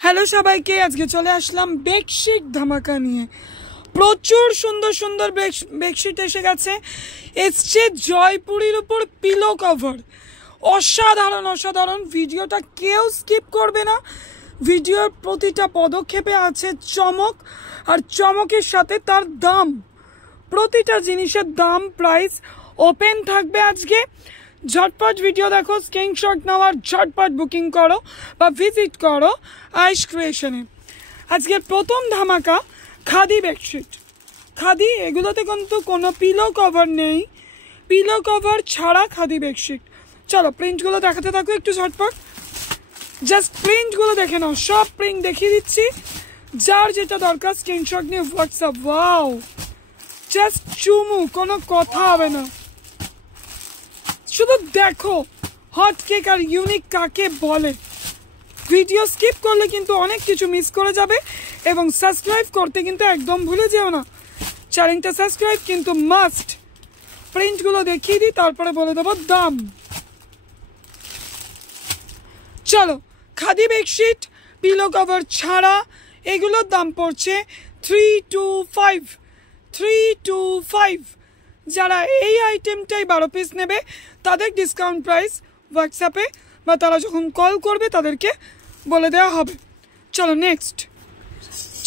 Hello সবাইকে, আজকে চলে আসলাম বেডশিট ধামাকা নিয়ে। প্রচুর সুন্দর সুন্দর বেডশিট এসে গেছে। এসছে জয়পুরীর উপর পিলো কভার, অসাধারণ অসাধারণ। ভিডিওটা কেউ স্কিপ করবে না, ভিডিওর প্রতিটা পদক্ষেপে আছে চমক, আর চমকের সাথে তার দাম। প্রতিটা জিনিসের দাম প্রাইস ওপেন থাকবে আজকে। ঝটপট ভিডিও দেখো, স্ক্রিনশট নাও আর ঝটপট বুকিং করো বা ভিজিট করো আইস ক্রিয়েশনে। আজকের প্রথম ধামাকা খাদি বেডশিট। খাদি, এগুলোতে কিন্তু কোনো পিলো কভার নেই, পিলো কভার ছাড়া খাদি বেডশিট। চলো প্রিন্টগুলো দেখাতে থাকো একটু ঝটপট। জাস্ট প্রিন্টগুলো দেখে নাও, সব প্রিন্ট দেখিয়ে দিচ্ছি। যার যেটা দরকার স্ক্রিনশট নিয়ে হোয়াটসঅ্যাপ। ওয়াও, জাস্ট চুমু, কোনো কথা হবে না। শুধু দেখো হট কেক আর ইউনিক কাকে বলে। ভিডিও স্কিপ করলে কিন্তু অনেক কিছু মিস করে যাবে, এবং সাবস্ক্রাইব করতে কিন্তু একদম ভুলে যেও না। চ্যানেলটা সাবস্ক্রাইব কিন্তু মাস্ট। প্রিন্টগুলো দেখিয়ে দিই, তারপরে বলে দেবো দাম। চলো, খাদি বেডশিট পিলো কভার ছাড়া এগুলোর দাম পড়ছে 325। যারা এই আইটেমটাই 12 পিস নেবে তাদের ডিসকাউন্ট প্রাইস হোয়াটসঅ্যাপে বা তারা যখন কল করবে তাদেরকে বলে দেওয়া হবে। চলো নেক্সট,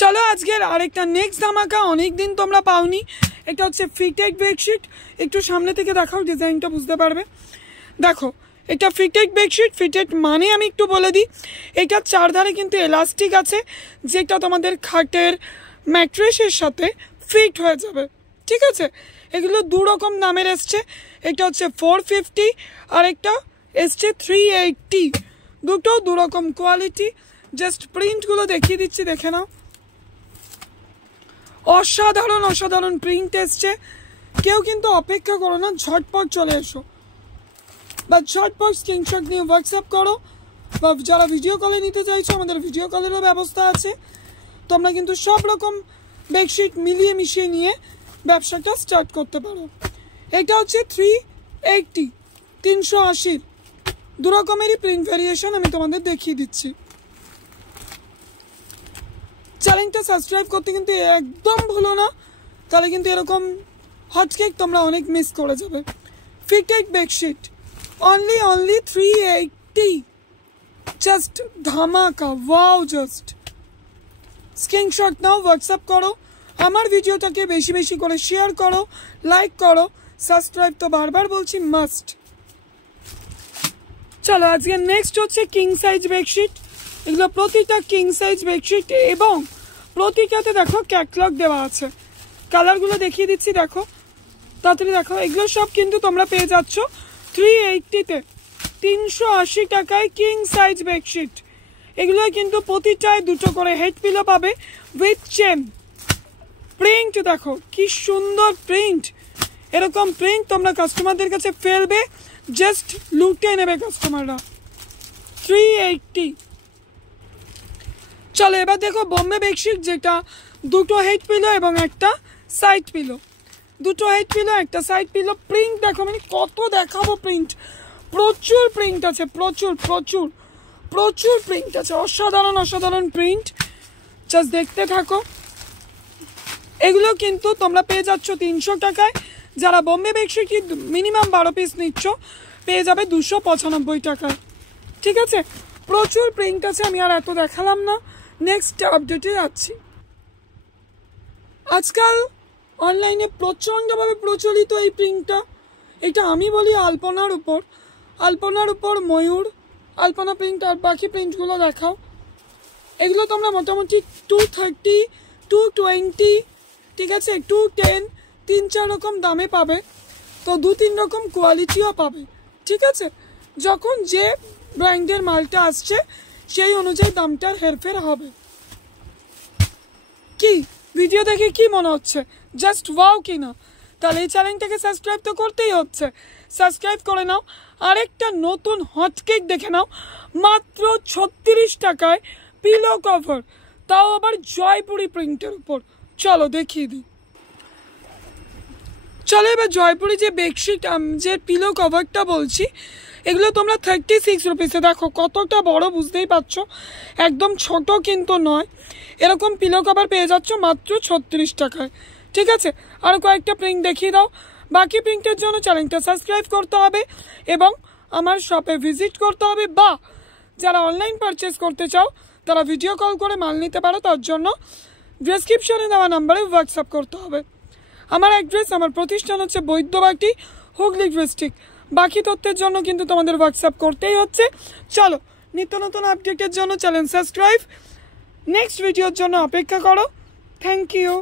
চলো আজকের আরেকটা নেক্সট ধামাকা। অনেক দিন তোমরা পাওনি। এটা হচ্ছে ফিটেড বেডশিট। একটু সামনে থেকে দেখাও, ডিজাইনটা বুঝতে পারবে। দেখো, এটা ফিটেড বেডশিট। ফিটেড মানে আমি একটু বলে দিই, এটা চারধারে কিন্তু এলাস্টিক আছে, যেটা তোমাদের খাটের ম্যাট্রেসের সাথে ফিট হয়ে যাবে। ঠিক আছে, এগুলো দু রকম দামের এসছে। এটা হচ্ছে 450 আর একটা এসছে 380। দুটো দু রকম কোয়ালিটি। জাস্ট প্রিন্টগুলো দেখিয়ে দিচ্ছি, দেখে নাও। অসাধারণ অসাধারণ প্রিন্ট এসছে। কেউ কিন্তু অপেক্ষা করো না, ঝটপট চলে এসো বা ঝটপট স্ক্রিনশট নিয়ে হোয়াটসঅ্যাপ করো, বা যারা ভিডিও কলে নিতে চাইছো আমাদের ভিডিও কলেরও ব্যবস্থা আছে। তোমরা কিন্তু সব রকম বেডশিট মিলিয়ে মিশিয়ে নিয়ে ব্যবসাটা স্টার্ট করতে পারো। এটা হচ্ছে 380, 380। দু রকমেরই প্রিন্ট ভ্যারিয়েশন আমি তোমাদের দেখিয়ে দিচ্ছি। চ্যানেলটা সাবস্ক্রাইব করতে কিন্তু একদম ভুলো না, তাহলে কিন্তু এরকম হটকেক তোমরা অনেক মিস করে যাবে। Fitted bedsheet only 380। জাস্ট ধামাকা, ওয়াও। জাস্ট স্ক্রিনশট নাও, হোয়াটসঅ্যাপ করো। আমার ভিডিওটাকে বেশি বেশি করে শেয়ার করো, লাইক করো, সাবস্ক্রাইব তো বারবার বলছি মাস্ট। চলো আজকে নেক্সট হচ্ছে কিং সাইজ বেডশিট। এগুলো প্রতিটা কিং সাইজ বেডশিট, এবং প্রতিটাতে দেখো ক্যাটলগ দেওয়া আছে। কালারগুলো দেখিয়ে দিচ্ছি, দেখো তাড়াতাড়ি দেখো। এগুলো সব কিন্তু তোমরা পেয়ে যাচ্ছ 380-তে, 380 টাকায় কিং সাইজ বেডশিট। এগুলো কিন্তু প্রতিটায় দুটো করে হেড পিলো পাবে উইথ চেন। প্রিন্ট দেখো কি সুন্দর প্রিন্ট। এরকম প্রিন্ট তোমরা কাস্টমারদের কাছে ফেলবে, জাস্ট লুটে নেবে কাস্টমাররা। 380। চলো এবার দেখো বোম্বে বেডশিট, যেটা দুটো হেড পিলো এবং একটা সাইড পিলো। দুটো হেড পিলো একটা সাইড পিলো। প্রিন্ট দেখো, মানে কত দেখাবো প্রিন্ট। প্রচুর প্রিন্ট আছে, প্রচুর প্রচুর প্রচুর প্রিন্ট আছে। অসাধারণ অসাধারণ প্রিন্ট, জাস্ট দেখতে থাকো। এগুলো কিন্তু তোমরা পেয়ে যাচ্ছ 300 টাকায়। যারা বোম্বে বেডশিট মিনিমাম 12 পিস নিচ্ছ পেয়ে যাবে 295 টাকায়। ঠিক আছে, প্রচুর প্রিন্ট আছে, আমি আর এত দেখালাম না। নেক্সট আপডেটে যাচ্ছি। আজকাল অনলাইনে প্রচণ্ডভাবে প্রচলিত এই প্রিন্টটা, এটা আমি বলি আলপনার উপর ময়ূর আলপনা প্রিন্ট। আর বাকি প্রিন্টগুলো দেখাও। এগুলো তোমরা মোটামুটি 230, 220, ঠিক আছে, 210, 3-4 রকম দামে পাবে। তো 2-3 রকম কোয়ালিটিও পাবে। ঠিক আছে, যখন যে ব্র্যান্ডের মালটা আসছে সেই অনুযায়ী দামটার হেরফের হবে। কি ভিডিও দেখে কি মনে হচ্ছে? জাস্ট ওয়াও কি না? তাহলে এই চ্যানেলটাকে সাবস্ক্রাইব তো করতেই হচ্ছে। সাবস্ক্রাইব করে নাও। আরেকটা নতুন হটকেক দেখে নাও, মাত্র 36 টাকায় পিলো কভার, তাও আবার জয়পুরি প্রিন্টের উপর। চলো দেখিয়ে দিই। চলো এবার জয়পুরি যে বেডশিট, যে পিলো কভারটা বলছি, এগুলো তোমরা 36 রুপিসে, দেখো কতটা বড় বুঝতেই পারছো, একদম ছোট কিন্তু নয়। এরকম পিলো কভার পেয়ে যাচ্ছ মাত্র 36 টাকায়। ঠিক আছে, আর কয়েকটা প্রিন্ট দেখিয়ে দাও। বাকি প্রিন্টের জন্য চ্যানেলটা সাবস্ক্রাইব করতে হবে এবং আমার শপে ভিজিট করতে হবে, বা যারা অনলাইন পারচেস করতে চাও তারা ভিডিও কল করে মাল নিতে পারো। তার জন্য ডেসক্রিপশনে দেওয়া নাম্বারে হোয়াটসঅ্যাপ করতে হবে। আমার অ্যাড্রেস, আমার প্রতিষ্ঠান হচ্ছে বৈদ্যবাটি, হুগলি ডিস্ট্রিক্ট। বাকি তথ্যের জন্য কিন্তু তোমাদের হোয়াটসঅ্যাপ করতেই হচ্ছে। চলো, নিত্য নতুন আপডেটের জন্য চ্যানেল সাবস্ক্রাইব, নেক্সট ভিডিওর জন্য অপেক্ষা করো। Thank you.